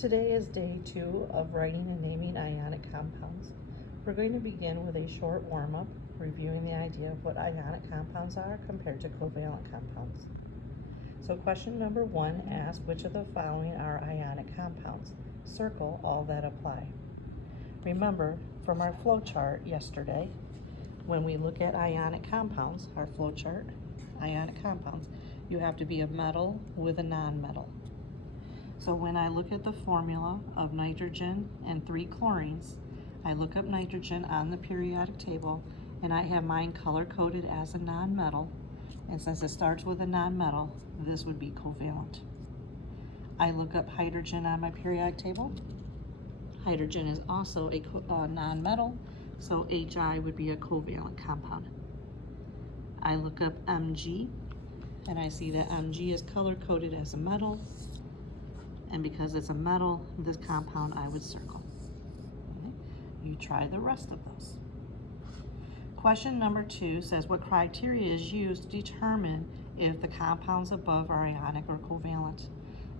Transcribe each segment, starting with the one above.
Today is day 2 of writing and naming ionic compounds. We're going to begin with a short warm-up, reviewing the idea of what ionic compounds are compared to covalent compounds. So question number 1 asks, which of the following are ionic compounds? Circle all that apply. Remember from our flow chart yesterday, when we look at ionic compounds, our flow chart, ionic compounds, you have to be a metal with a non-metal. So when I look at the formula of nitrogen and 3 chlorines, I look up nitrogen on the periodic table and I have mine color-coded as a non-metal, and since it starts with a non-metal, this would be covalent. I look up hydrogen on my periodic table. Hydrogen is also a non-metal, so HI would be a covalent compound. I look up Mg, and I see that Mg is color-coded as a metal, and because it's a metal, this compound I would circle. Okay. You try the rest of those. Question number 2 says, what criteria is used to determine if the compounds above are ionic or covalent?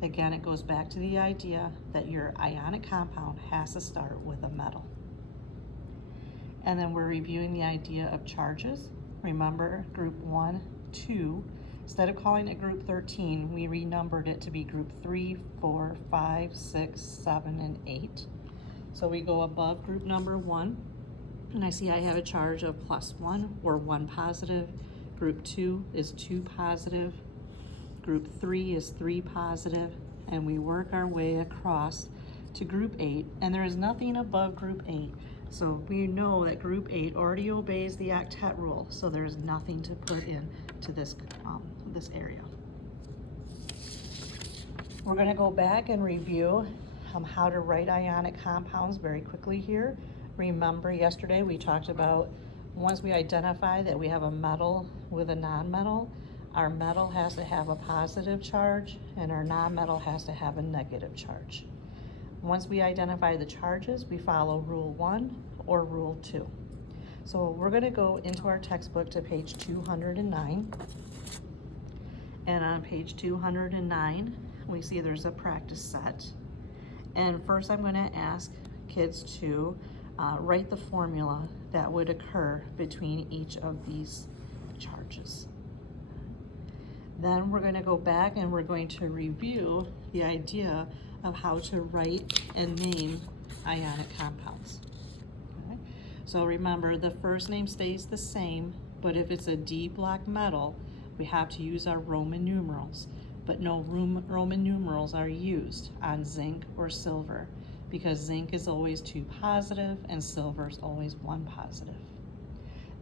Again, it goes back to the idea that your ionic compound has to start with a metal. And then we're reviewing the idea of charges. Remember group 1, 2. Instead of calling it group 13, we renumbered it to be group 3, 4, 5, 6, 7, and 8. So we go above group number 1, and I see I have a charge of +1 or 1 positive. Group 2 is 2 positive. Group 3 is 3 positive, and we work our way across to group 8, and there is nothing above group 8. So we know that group 8 already obeys the octet rule, so there's nothing to put in to this area. We're going to go back and review how to write ionic compounds very quickly here. Remember yesterday we talked about once we identify that we have a metal with a non-metal, our metal has to have a positive charge and our non-metal has to have a negative charge. Once we identify the charges, we follow rule 1 or rule 2. So we're going to go into our textbook to page 209. And on page 209, we see there's a practice set. And first I'm going to ask kids to write the formula that would occur between each of these charges. Then we're going to go back and we're going to review the idea of how to write and name ionic compounds. Okay. So remember, the first name stays the same, but if it's a D block metal, we have to use our Roman numerals, but no Roman numerals are used on zinc or silver because zinc is always 2 positive and silver is always 1 positive.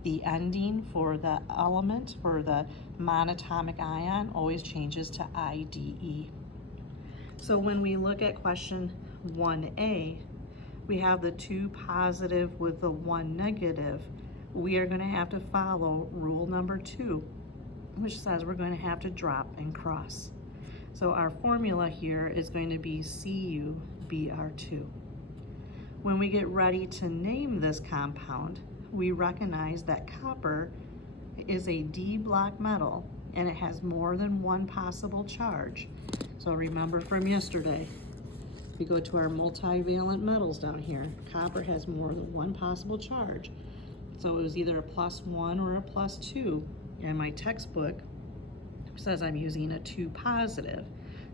The ending for the element, for the monatomic ion, always changes to IDE. So when we look at question 1A, we have the 2 positive with the 1 negative. We are going to have to follow rule number 2, which says we're going to have to drop and cross. So our formula here is going to be CuBr2. When we get ready to name this compound, we recognize that copper is a D block metal and it has more than 1 possible charge. So remember from yesterday, if we go to our multivalent metals down here, copper has more than 1 possible charge. So it was either a +1 or a +2. And my textbook says I'm using a 2 positive.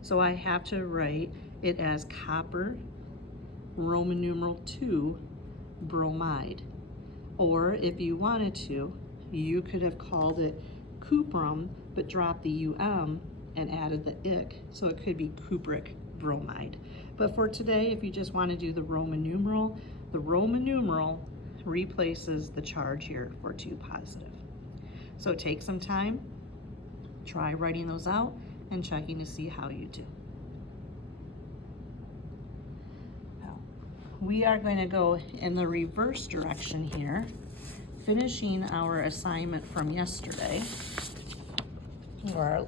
So I have to write it as copper, Roman numeral 2, bromide. Or if you wanted to, you could have called it cuprum, but dropped the UM and added the ic, so it could be cupric bromide. But for today, if you just want to do the Roman numeral replaces the charge here for 2 positive. So take some time, try writing those out and checking to see how you do. Now, we are going to go in the reverse direction here, finishing our assignment from yesterday,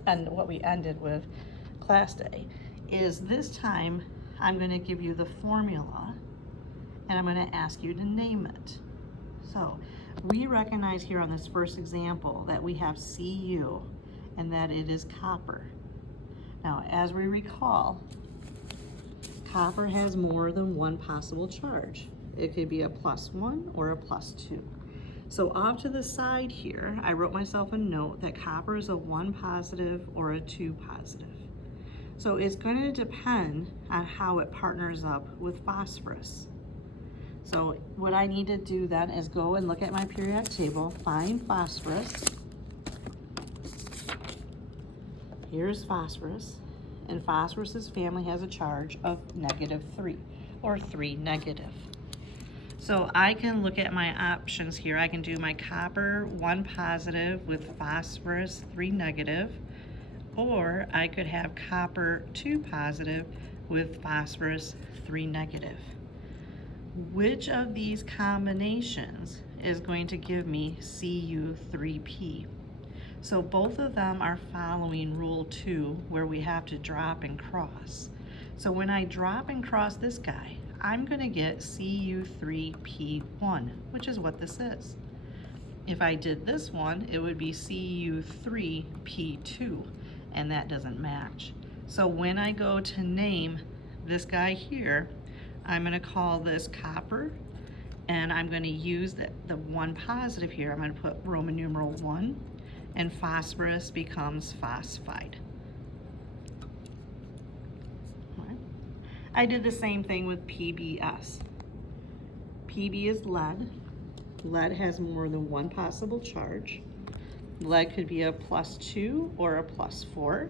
and what we ended with class day, is this time I'm going to give you the formula and I'm going to ask you to name it. So we recognize here on this first example that we have Cu and that it is copper. Now, as we recall, Copper has more than one possible charge. It could be a +1 or a +2. So off to the side here, I wrote myself a note that copper is a 1 positive or a 2 positive. So it's going to depend on how it partners up with phosphorus. So what I need to do then is go and look at my periodic table, find phosphorus. Here's phosphorus, and phosphorus's family has a charge of -3 or 3 negative. So I can look at my options here. I can do my copper 1 positive with phosphorus 3 negative, or I could have copper 2 positive with phosphorus 3 negative. Which of these combinations is going to give me Cu3P? So both of them are following rule 2, where we have to drop and cross. So when I drop and cross this guy, I'm going to get Cu3P1, which is what this is. If I did this one, it would be Cu3P2, and that doesn't match. So when I go to name this guy here, I'm going to call this copper, and I'm going to use the 1 positive here. I'm going to put Roman numeral 1, and phosphorus becomes phosphide. Right. I did the same thing with PBS. PB is lead. Lead has more than 1 possible charge. Lead could be a +2 or a +4.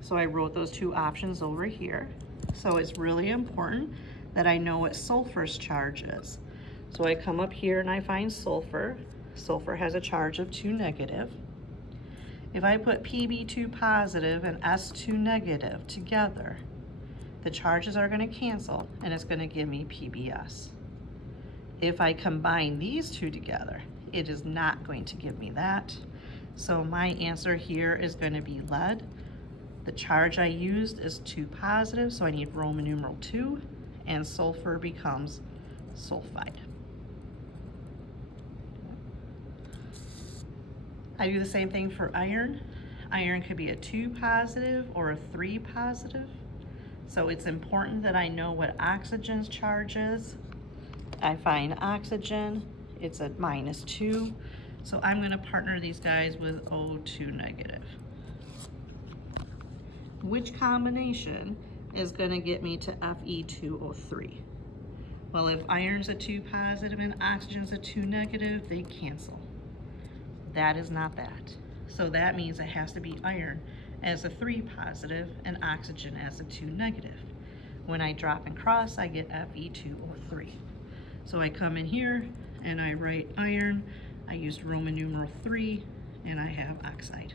So I wrote those 2 options over here. So it's really important that I know what sulfur's charge is. So I come up here and I find sulfur. Sulfur has a charge of 2 negative. If I put Pb2 positive and S2 negative together, the charges are going to cancel and it's going to give me PBS. If I combine these 2 together, it is not going to give me that. So my answer here is going to be lead. The charge I used is 2 positive, so I need Roman numeral 2, and sulfur becomes sulfide. I do the same thing for iron. Iron could be a 2 positive or a 3 positive. So it's important that I know what oxygen's charge is. I find oxygen, it's a -2. So I'm going to partner these guys with O2 negative. Which combination is going to get me to Fe2O3? Well, if iron's a 2 positive and oxygen's a 2 negative, they cancel. That is not that. So that means it has to be iron as a 3 positive and oxygen as a 2 negative. When I drop and cross, I get Fe2O3. So I come in here and I write iron. I used Roman numeral 3 and I have oxide.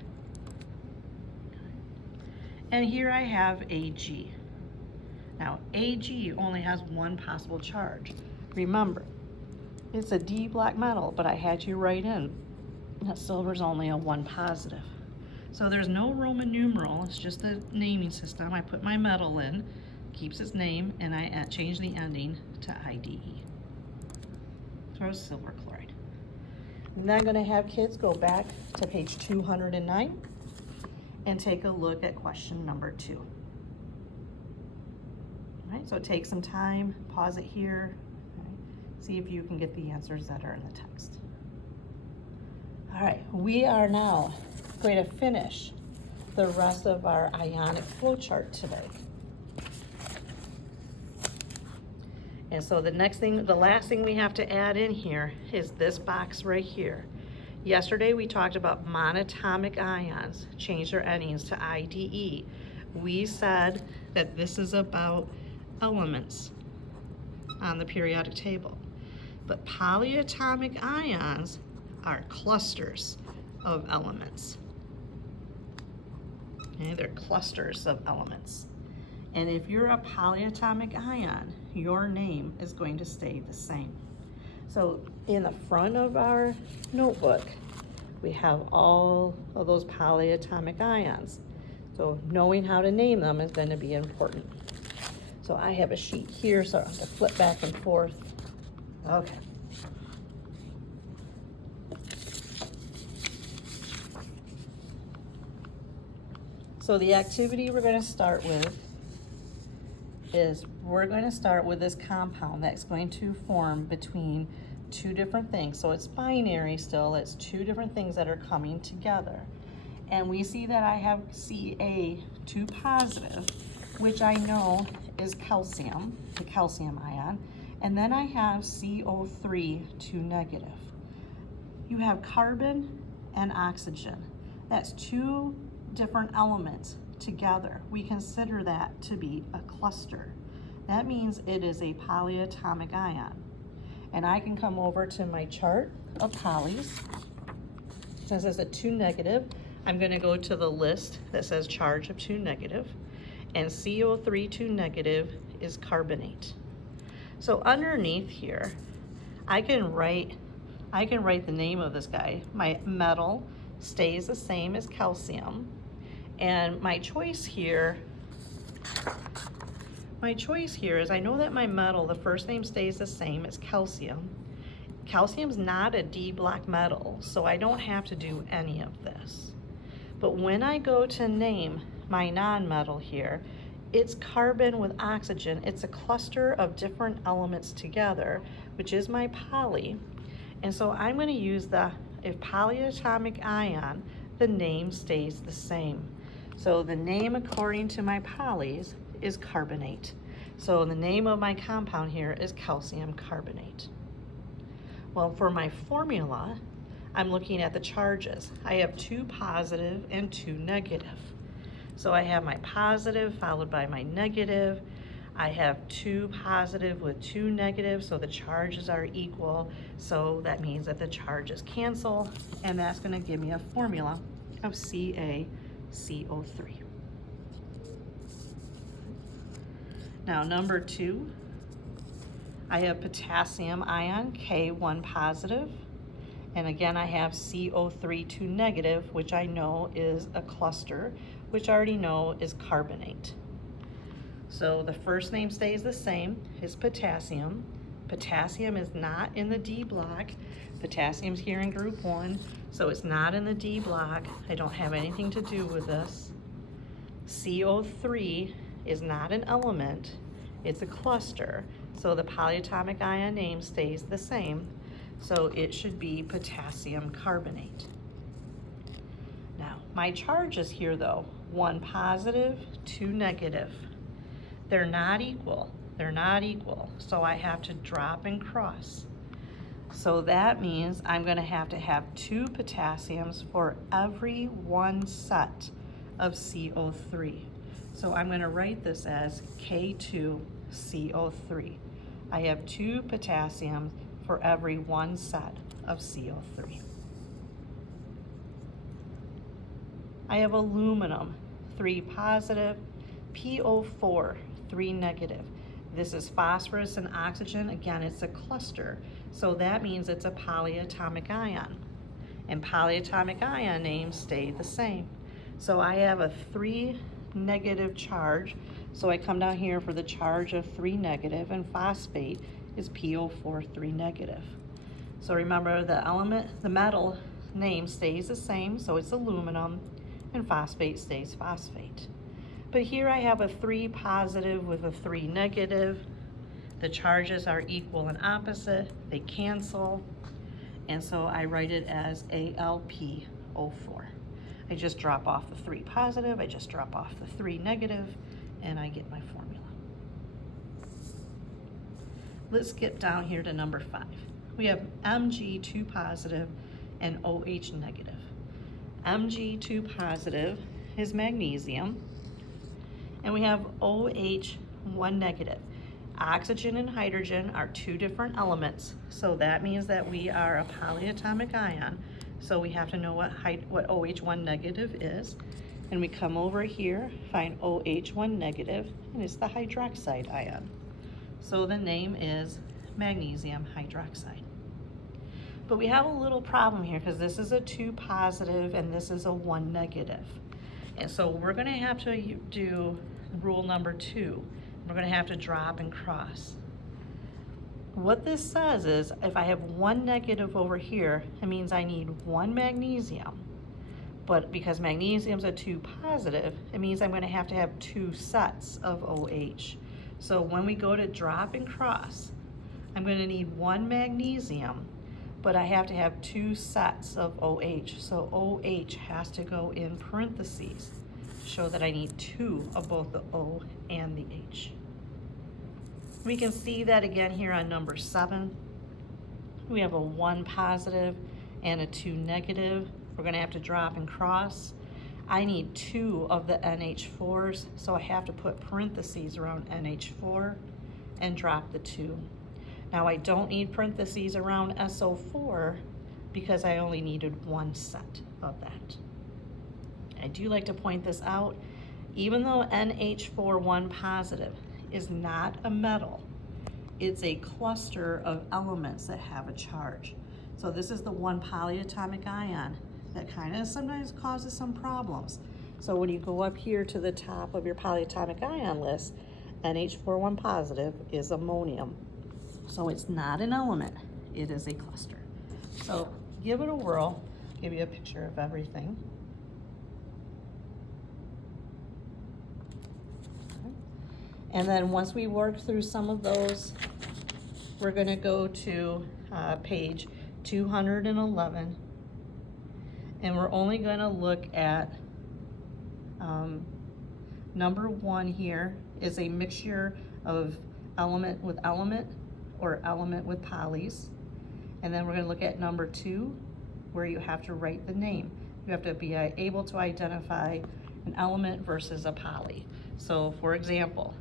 And here I have Ag. Now, Ag only has 1 possible charge. Remember, it's a D black metal, but I had you write in that silver's only a 1 positive. So there's no Roman numeral, it's just the naming system. I put my metal in, keeps its name, and I change the ending to IDE. So silver chloride. I'm now going to have kids go back to page 209 and take a look at question number 2. All right, so take some time, pause it here, right, see if you can get the answers that are in the text. All right, we are now going to finish the rest of our ionic flow chart today. And so the last thing we have to add in here is this box right here. Yesterday we talked about monatomic ions, change their endings to IDE. We said that this is about elements on the periodic table. But polyatomic ions are clusters of elements. Okay, they're clusters of elements. And if you're a polyatomic ion, your name is going to stay the same. So in the front of our notebook, we have all of those polyatomic ions. So knowing how to name them is going to be important. So I have a sheet here, so I have to flip back and forth. Okay. So the activity we're going to start with is we're going to start with this compound that's going to form between two different things. So it's binary still, it's two different things that are coming together. And we see that I have Ca2 positive, which I know is calcium, the calcium ion. And then I have CO3 2 negative. You have carbon and oxygen. That's two different elements together. We consider that to be a cluster. That means it is a polyatomic ion. And I can come over to my chart of polys. Since it's a 2 negative, I'm going to go to the list that says charge of 2 negative, and CO3 2 negative is carbonate. So underneath here, I can write the name of this guy. My metal stays the same as calcium, and my choice here is I know that my metal, the first name stays the same as calcium. Calcium's not a D block metal, so I don't have to do any of this. But when I go to name my non-metal here, it's carbon with oxygen. It's a cluster of different elements together, which is my poly. And so I'm going to use a polyatomic ion, the name stays the same. So the name according to my polys is carbonate. So the name of my compound here is calcium carbonate. Well, for my formula, I'm looking at the charges. I have 2 positive and 2 negative. So I have my positive followed by my negative. I have 2 positive with 2 negative, so the charges are equal. So that means that the charges cancel, and that's going to give me a formula of CaCO3. Now number 2, I have potassium ion, K1 positive. And again, I have CO3 2 negative, which I know is a cluster, which I already know is carbonate. So the first name stays the same, is potassium. Potassium is not in the D block. Potassium's here in group 1, so it's not in the D block. I don't have anything to do with this. CO3 is not an element, it's a cluster. So the polyatomic ion name stays the same. So it should be potassium carbonate. Now, my charges here though, 1 positive, 2 negative. They're not equal. They're not equal. So I have to drop and cross. So that means I'm going to have 2 potassiums for every 1 set of CO3. So I'm going to write this as K2CO3. I have 2 potassiums for every 1 set of CO3. I have aluminum, 3 positive, PO4, 3 negative. This is phosphorus and oxygen. Again, it's a cluster, so that means it's a polyatomic ion. And polyatomic ion names stay the same. So I have a 3 negative charge, so I come down here for the charge of 3 negative, and phosphate is PO4 3 negative. So remember, the metal name stays the same, so it's aluminum, and phosphate stays phosphate. But here I have a 3 positive with a 3 negative. The charges are equal and opposite, they cancel, and so I write it as AlPO4. I just drop off the 3 positive, I just drop off the 3 negative, and I get my formula. Let's skip down here to number 5. We have Mg2 positive and OH negative. Mg2 positive is magnesium, and we have OH1 negative. Oxygen and hydrogen are 2 different elements, so that means that we are a polyatomic ion, so we have to know what OH1 negative is. And we come over here, find OH1 negative, and it's the hydroxide ion. So the name is magnesium hydroxide. But we have a little problem here because this is a 2 positive and this is a 1 negative. And so we're going to have to do rule number 2. We're going to have to drop and cross. What this says is if I have 1 negative over here, it means I need 1 magnesium. But because magnesium's a 2 positive, it means I'm going to have 2 sets of OH. So when we go to drop and cross, I'm going to need 1 magnesium, but I have to have 2 sets of OH. So OH has to go in parentheses to show that I need 2 of both the O and the H. We can see that again here on number 7. We have a 1 positive and a 2 negative. We're going to have to drop and cross. I need 2 of the NH4s, so I have to put parentheses around NH4 and drop the 2. Now I don't need parentheses around SO4 because I only needed 1 set of that. I do like to point this out. Even though NH4 1 positive is not a metal, it's a cluster of elements that have a charge. So this is the 1 polyatomic ion that kind of sometimes causes some problems. So when you go up here to the top of your polyatomic ion list, NH4 1 positive is ammonium. So it's not an element, it is a cluster. So give it a whirl, give you a picture of everything. And then once we work through some of those, we're going to go to page 211, and we're only going to look at number 1 here is a mixture of element with element or element with polys. And then we're going to look at number 2, where you have to write the name. You have to be able to identify an element versus a poly. So for example,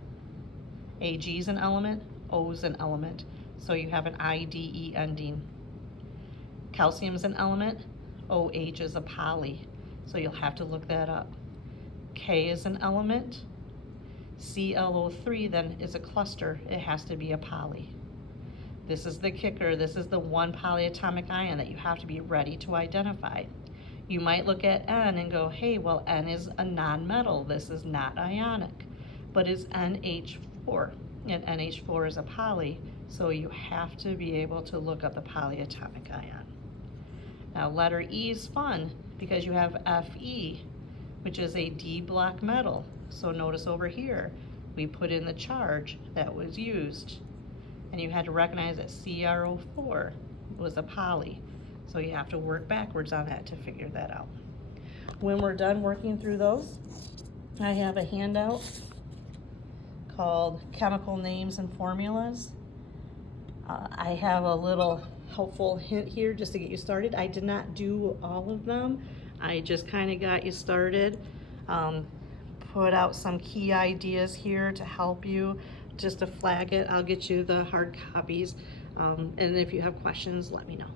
Ag is an element, O is an element, so you have an IDE ending. Calcium is an element, OH is a poly, so you'll have to look that up. K is an element, ClO3 then is a cluster, it has to be a poly. This is the kicker, this is the 1 polyatomic ion that you have to be ready to identify. You might look at N and go, hey, well, N is a non-metal, this is not ionic, but it's NH4, and NH4 is a poly, so you have to be able to look up the polyatomic ion. Now letter E is fun because you have Fe, which is a D block metal. So notice over here, we put in the charge that was used, and you had to recognize that CrO4 was a poly. So you have to work backwards on that to figure that out. When we're done working through those, I have a handout called Chemical Names and Formulas. I have a little helpful hint here just to get you started. I did not do all of them. I just kind of got you started. Put out some key ideas here to help you, just to flag it. I'll get you the hard copies. And if you have questions, let me know.